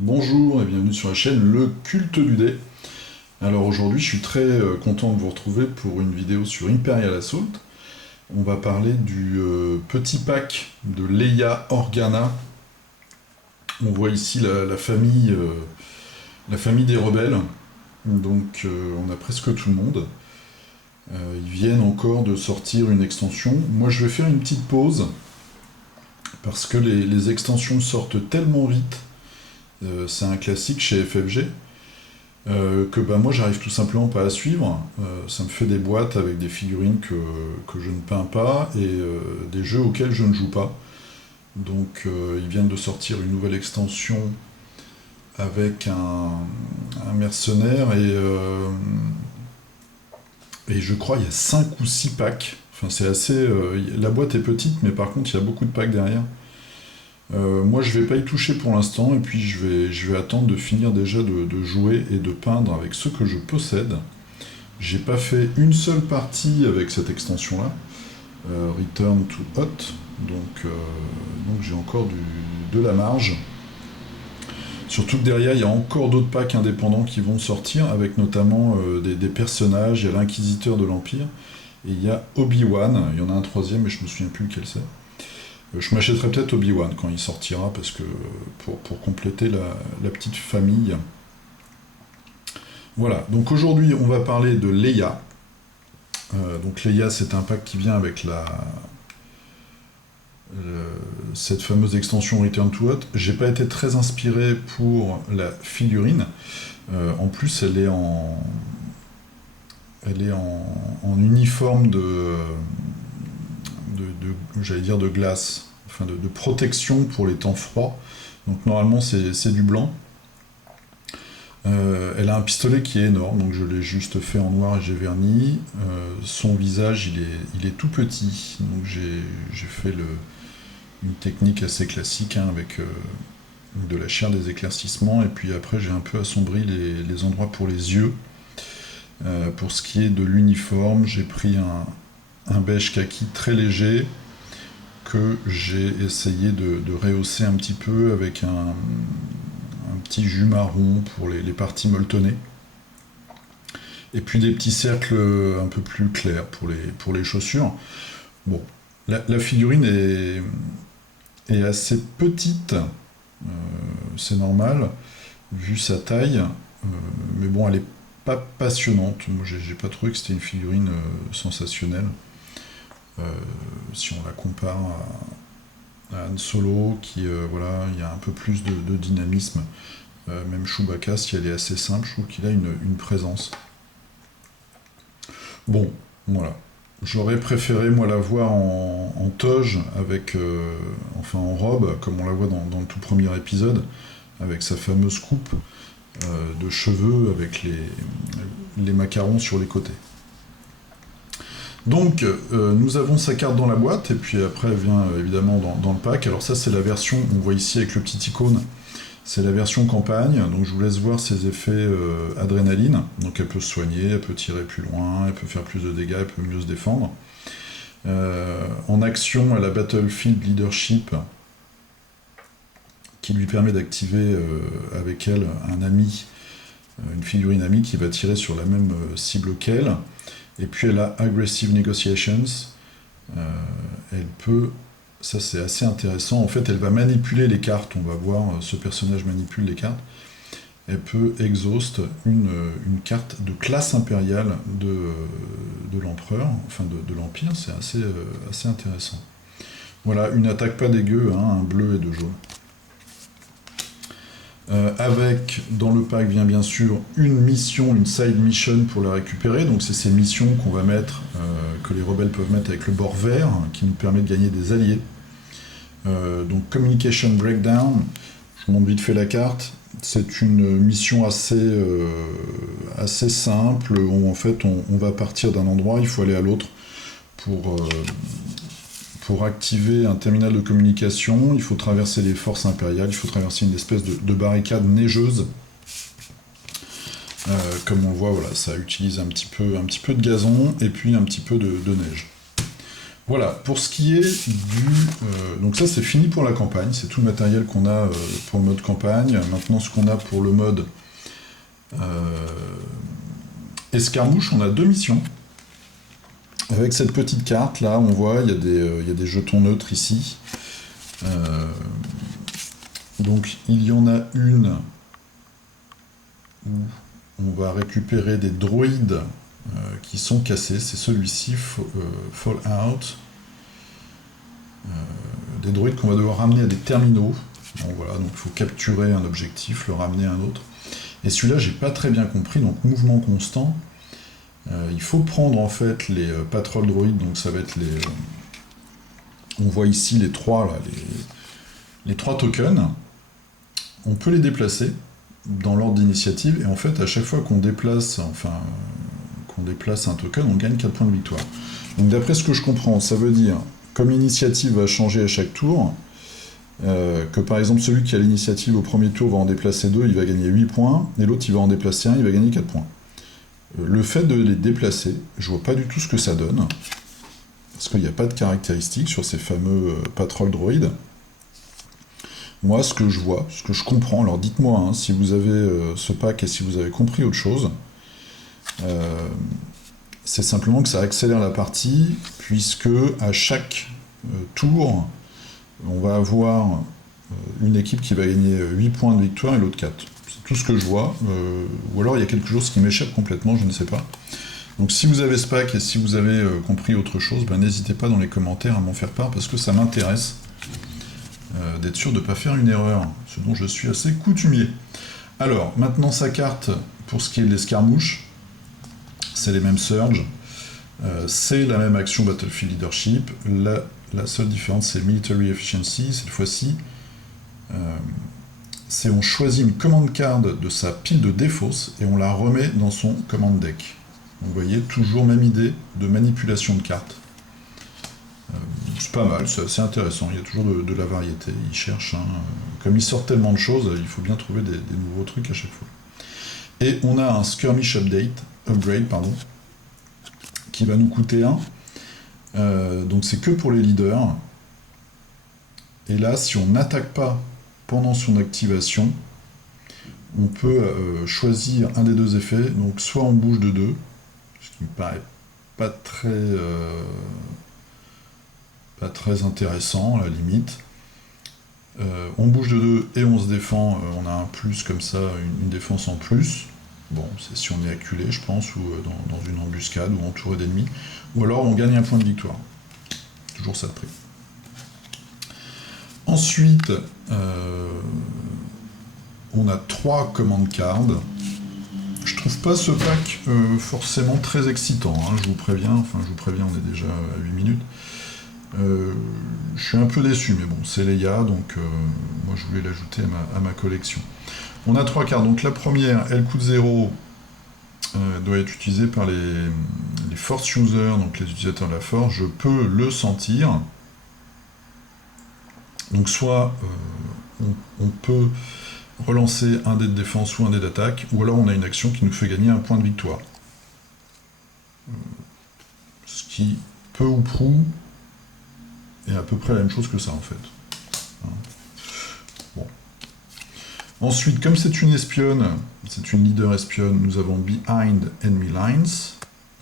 Bonjour et bienvenue sur la chaîne Le Culte du Dé. Alors aujourd'hui je suis très content de vous retrouver pour une vidéo sur Imperial Assault. On va parler du petit pack de Leia Organa. On voit ici la famille des rebelles. Donc on a presque tout le monde. Ils viennent encore de sortir une extension. Moi je vais faire une petite pause parce que les extensions sortent tellement vite. C'est un classique chez FFG. Que moi j'arrive tout simplement pas à suivre. Ça me fait des boîtes avec des figurines que je ne peins pas et des jeux auxquels je ne joue pas. Donc ils viennent de sortir une nouvelle extension avec un mercenaire et je crois il y a 5 ou 6 packs. Enfin c'est assez. La boîte est petite mais par contre il y a beaucoup de packs derrière. Moi je vais pas y toucher pour l'instant et puis je vais attendre de finir déjà de jouer et de peindre avec ce que je possède. J'ai pas fait une seule partie avec cette extension là, Return to Hot, donc j'ai encore de la marge. Surtout que derrière il y a encore d'autres packs indépendants qui vont sortir avec notamment des personnages, il y a l'Inquisiteur de l'Empire et il y a Obi-Wan, il y en a un troisième mais je me souviens plus lequel c'est. Je m'achèterai peut-être Obi-Wan quand il sortira, parce que pour compléter la petite famille. Voilà, donc aujourd'hui on va parler de Leia. Donc Leia c'est un pack qui vient avec cette fameuse extension Return to Hot. J'ai pas été très inspiré pour la figurine. En plus elle est en uniforme j'allais dire de glace, enfin de protection pour les temps froids. Donc normalement c'est du blanc. Elle a un pistolet qui est énorme, donc je l'ai juste fait en noir et j'ai verni. Son visage il est tout petit, donc j'ai fait une technique assez classique avec de la chair, des éclaircissements, et puis après j'ai un peu assombri les endroits pour les yeux. Pour ce qui est de l'uniforme, j'ai pris un beige kaki très léger, que j'ai essayé de rehausser un petit peu avec un petit jus marron pour les parties molletonnées. Et puis des petits cercles un peu plus clairs pour les chaussures. Bon, la figurine est assez petite, c'est normal, vu sa taille, mais bon, elle est pas passionnante. Moi, j'ai pas trouvé que c'était une figurine sensationnelle. Si on la compare à Han Solo, qui voilà, il y a un peu plus de dynamisme. Même Chewbacca, si elle est assez simple, je trouve qu'il a une présence. Bon, voilà. J'aurais préféré moi la voir en toge avec, enfin en robe, comme on la voit dans le tout premier épisode, avec sa fameuse coupe de cheveux avec les macarons sur les côtés. Donc, nous avons sa carte dans la boîte, et puis après elle vient évidemment dans le pack. Alors ça c'est la version, on voit ici avec le petit icône, c'est la version campagne, donc je vous laisse voir ses effets adrénaline. Donc elle peut se soigner, elle peut tirer plus loin, elle peut faire plus de dégâts, elle peut mieux se défendre. En action, elle a Battlefield Leadership, qui lui permet d'activer avec elle un ami, une figurine amie qui va tirer sur la même cible qu'elle. Et puis elle a Aggressive Negotiations. Elle peut, ça c'est assez intéressant, en fait elle va manipuler les cartes, on va voir ce personnage manipule les cartes. Elle peut exhaust une carte de classe impériale de l'empereur, enfin de l'empire, c'est assez intéressant. Voilà, une attaque pas dégueu, hein, un bleu et deux jaunes. Avec, dans le pack vient bien sûr une mission, une side mission pour la récupérer. Donc c'est ces missions qu'on va mettre, que les rebelles peuvent mettre avec le bord vert, qui nous permet de gagner des alliés. Donc Communication Breakdown, je vous montre vite fait la carte. C'est une mission assez simple, où en fait on va partir d'un endroit, il faut aller à l'autre pour activer un terminal de communication. Il faut traverser les forces impériales, il faut traverser une espèce de barricade neigeuse. Comme on le voit, voilà, ça utilise un petit peu de gazon et puis un petit peu de neige. Voilà, pour ce qui est du... donc ça c'est fini pour la campagne, c'est tout le matériel qu'on a pour le mode campagne. Maintenant ce qu'on a pour le mode escarmouche, on a 2 missions. Avec cette petite carte là, on voit, il y a des jetons neutres ici. Donc il y en a une où on va récupérer des droïdes qui sont cassés, c'est celui-ci, Fallout. Des droïdes qu'on va devoir ramener à des terminaux. Bon, voilà, donc il faut capturer un objectif, le ramener à un autre. Et celui-là, j'ai pas très bien compris, donc mouvement constant. Il faut prendre en fait les patrol droïdes, donc ça va être les... on voit ici les 3 là, les 3 tokens. On peut les déplacer dans l'ordre d'initiative, et en fait, à chaque fois qu'on déplace, qu'on déplace un token, on gagne 4 points de victoire. Donc d'après ce que je comprends, ça veut dire, comme l'initiative va changer à chaque tour, que par exemple celui qui a l'initiative au premier tour va en déplacer 2, il va gagner 8 points, et l'autre il va en déplacer 1, il va gagner 4 points. Le fait de les déplacer, je vois pas du tout ce que ça donne, parce qu'il n'y a pas de caractéristiques sur ces fameux patrol droïdes. Moi, ce que je vois, ce que je comprends, alors dites-moi hein, si vous avez ce pack et si vous avez compris autre chose, c'est simplement que ça accélère la partie, puisque à chaque tour, on va avoir une équipe qui va gagner 8 points de victoire et l'autre 4. C'est tout ce que je vois, ou alors il y a quelque chose qui m'échappe complètement, je ne sais pas. Donc si vous avez ce pack et si vous avez compris autre chose, ben, n'hésitez pas dans les commentaires à m'en faire part, parce que ça m'intéresse d'être sûr de ne pas faire une erreur, ce dont je suis assez coutumier. Alors, maintenant sa carte, pour ce qui est de l'escarmouche, c'est les mêmes surges, c'est la même action Battlefield Leadership, la seule différence c'est Military Efficiency, cette fois-ci, c'est on choisit une command card de sa pile de défausse et on la remet dans son command deck. Donc, vous voyez, toujours même idée de manipulation de cartes. C'est pas mal, c'est assez intéressant, il y a toujours de la variété, ils cherchent, hein, comme ils sortent tellement de choses, il faut bien trouver des nouveaux trucs à chaque fois. Et on a un skirmish upgrade, qui va nous coûter 1, donc c'est que pour les leaders, et là si on n'attaque pas pendant son activation, on peut choisir un des 2 effets, donc soit on bouge de 2, ce qui me paraît pas très intéressant à la limite. On bouge de 2 et on se défend, on a un plus comme ça, une défense en plus. Bon, c'est si on est acculé, je pense, ou dans une embuscade, ou entouré d'ennemis. Ou alors on gagne un point de victoire. Toujours ça de prix. Ensuite, on a 3 command cards. Je trouve pas ce pack forcément très excitant, hein, je vous préviens, on est déjà à 8 minutes. Je suis un peu déçu, mais bon, c'est Leia, donc moi je voulais l'ajouter à ma collection. On a 3 cartes, donc la première, elle coûte 0, doit être utilisée par les force users, donc les utilisateurs de la force. Je peux le sentir. Donc soit on peut relancer un dé de défense ou un dé d'attaque, ou alors on a une action qui nous fait gagner un point de victoire. Ce qui, peu ou prou, est à peu près la même chose que ça en fait. Bon. Ensuite, comme c'est une espionne, c'est une leader espionne, nous avons Behind Enemy Lines,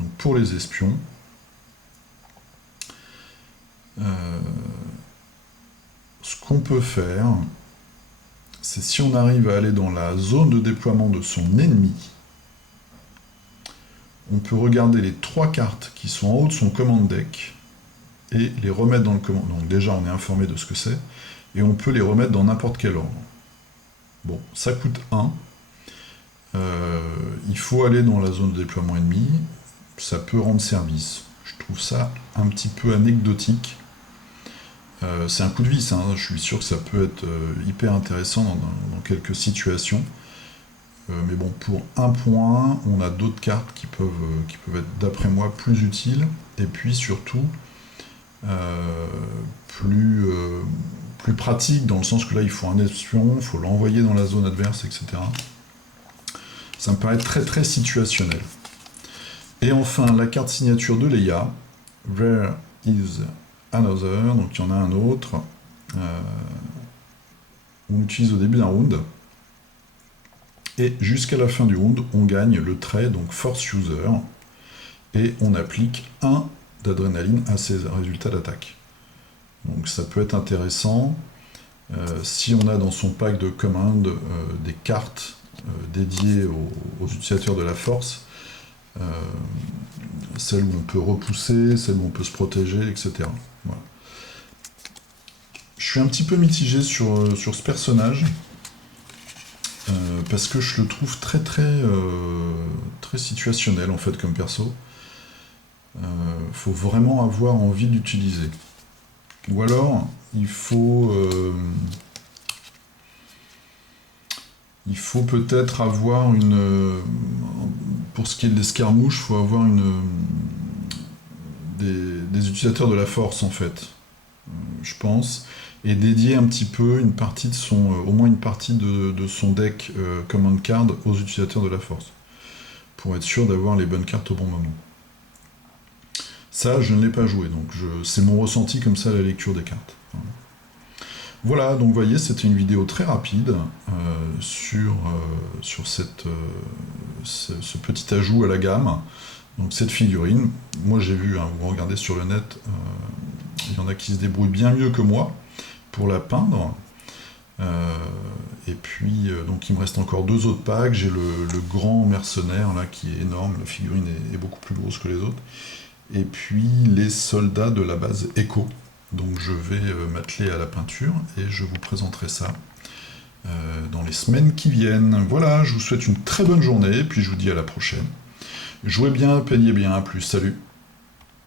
donc pour les espions. Ce qu'on peut faire, c'est si on arrive à aller dans la zone de déploiement de son ennemi, on peut regarder les 3 cartes qui sont en haut de son command deck et les remettre dans le command. Donc déjà on est informé de ce que c'est, et on peut les remettre dans n'importe quel ordre. Bon, ça coûte 1. Il faut aller dans la zone de déploiement ennemi, ça peut rendre service. Je trouve ça un petit peu anecdotique. C'est un coup de vis, hein. Je suis sûr que ça peut être hyper intéressant dans quelques situations. Mais bon, pour 1 point, on a d'autres cartes qui peuvent être, d'après moi, plus utiles, et puis surtout plus pratiques, dans le sens que là, il faut un espion, il faut l'envoyer dans la zone adverse, etc. Ça me paraît très très situationnel. Et enfin, la carte signature de Leia, Where is Another, donc il y en a un autre. On l'utilise au début d'un round. Et jusqu'à la fin du round, on gagne le trait, donc Force User, et on applique 1 d'adrénaline à ses résultats d'attaque. Donc ça peut être intéressant si on a dans son pack de commandes des cartes dédiées aux utilisateurs de la force, celles où on peut repousser, celles où on peut se protéger, etc. Voilà. Je suis un petit peu mitigé sur ce personnage. Parce que je le trouve très situationnel en fait comme perso. Faut vraiment avoir envie d'utiliser. Ou alors il faut peut-être avoir pour ce qui est de l'escarmouche, il faut avoir des utilisateurs de la force en fait, je pense, et dédier un petit peu une partie de au moins une partie de son deck command card aux utilisateurs de la force, pour être sûr d'avoir les bonnes cartes au bon moment. Ça, je ne l'ai pas joué, donc c'est mon ressenti comme ça à la lecture des cartes. Voilà, donc vous voyez, c'était une vidéo très rapide sur ce petit ajout à la gamme. Donc cette figurine, moi j'ai vu, hein, vous regardez sur le net, il y en a qui se débrouillent bien mieux que moi pour la peindre. Et puis, donc il me reste encore 2 autres packs. J'ai le grand mercenaire là qui est énorme, la figurine est beaucoup plus grosse que les autres. Et puis les soldats de la base Echo. Donc je vais m'atteler à la peinture et je vous présenterai ça dans les semaines qui viennent. Voilà, je vous souhaite une très bonne journée, puis je vous dis à la prochaine. Jouez bien, peignez bien, à plus, salut!